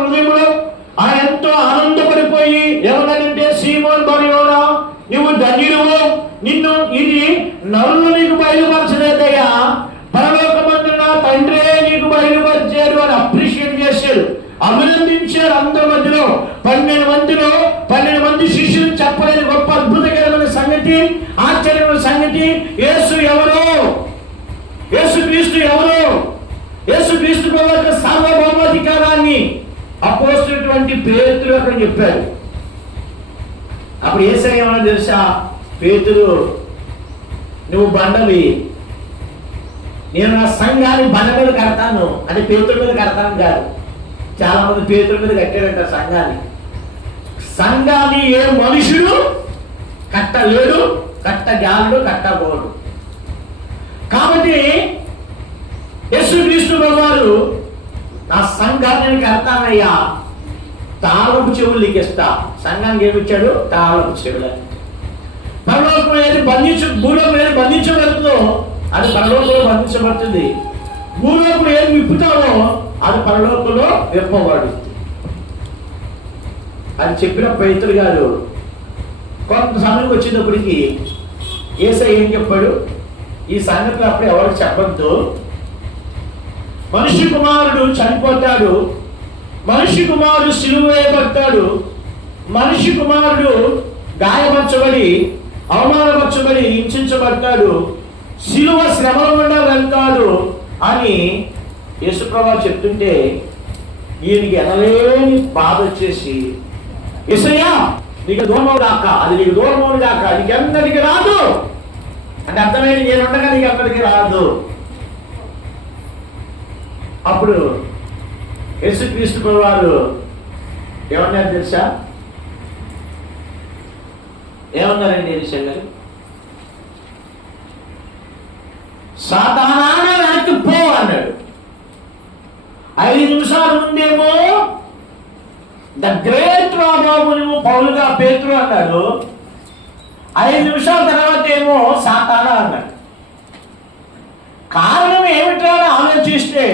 హృదయంలో ఆయన ఎంతో ఆనందపడిపోయి ఏమన్నాడంటే, సీమోన్ బర్యోనా, నువ్వు ధన్యుడువు, నిన్ను ఇది నరులు నీకు బయలుపరచలేదయ్యా, పరలోకమందున్న తండ్రే నీకు బయలుపరిచాడు అని అప్రిషియేట్ చేశాడు, అభినందించారు. అందరి మధ్యలో 12 మంది శిష్యులు చెప్పలేని గొప్ప అద్భుతకరమైన సంగతి, ఆశ్చర్యమైన సంగతి. యేసు ఎవరు? యేసుక్రీస్తు ఎవరు? యేసుక్రీస్తు యొక్క సార్వభౌమాధికారాన్ని అపోస్తులైనటువంటి పేతురు అక్కడ చెప్పారు. అప్పుడు యేసయ్య ఏమన్నా తెలుసా? పేతురు, నువ్వు బండవి, నేను నా సంఘాన్ని బండ మీద కడతాను. అంటే పేతురు మీద కడతాను కాదు, చాలా మంది పేతురు మీద కట్టాడంట సంఘాన్ని. సంఘాన్ని ఏ మనుషుడు కట్టలేడు, కట్టజాలడు, కట్టబోడు. కాబట్టి యేసుక్రీస్తు వారు, నా సంఘాన్ని కడతానయ్యా, తాళపు చెవులు నీకు ఇస్తా. సంఘానికి ఏమిచ్చాడు? తాళపు చెవులు. పరలోకం ఏది భూలోకం ఏది బంధించబడుతుందో అది పరలోకంలో బంధించబడుతుంది. భూలోకం ఏది విప్పుతావో అది పరలోకంలో విప్పవాడు అని చెప్పిన పేతురు గారు కొంత సమయం వచ్చేటప్పటికి యేసయ్య ఏం చెప్పాడు? ఈ సంగతి అప్పుడు ఎవరికి చెప్పద్దు, మనిషి కుమారుడు చనిపోతాడు, మనిషి కుమారుడు సిలువ వేయబడతాడు, మనిషి కుమారుడు గాయపరచబడి అవమానపరచబడి హింసించబడతాడు, సిలువ శ్రమల గుండా వెళ్తాడు అని యేసుప్రభువు చెప్తుంటే ఈయనకి ఎనలేని బాధ వచ్చేసి, యేసయ్యా నీకు దూరమవు దాకా, అది నీకు దూరమవు దాకా, నీకు ఎన్నటికి రాదు అంటే అర్థమైంది, నేనుండగా నీకు ఎక్కడికి రాదు. అప్పుడు యేసుక్రీస్తు వారు ఏమన్నారు తెలుసా? ఏమన్నారండి యేసు గారు? సాతానా వెనక్కి పో అన్నాడు. 5 నిమిషాల ముందేమో ద గ్రేట్ రాబాబుని పౌలుగా పేతురు అన్నాడు, 5 నిమిషాల తర్వాత ఏమో సాతానా అన్నాడు. కారణం ఏమిటో అని ఆలోచిస్తే,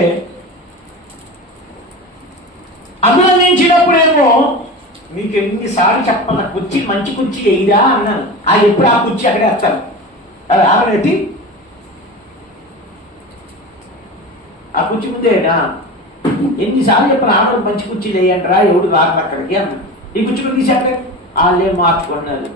అభినందించినప్పుడేమో మీకు ఎన్నిసార్లు చెప్పాలి, కుర్చీ మంచి కుర్చీ వేయరా అన్నాను. ఎప్పుడు ఆ కుర్చీ అక్కడే వేస్తాను, అది ఆమెటి ఆ కుర్చీ ముందేనా ఎన్నిసార్లు చెప్పాలి, ఆడవాళ్ళు మంచి కుర్చీలు వేయంటారా, ఎవడు రాదు అక్కడికి అన్నాను. ఈ కుర్చీ కూడా తీసి అక్కడ వాళ్ళే మార్చుకున్నారు.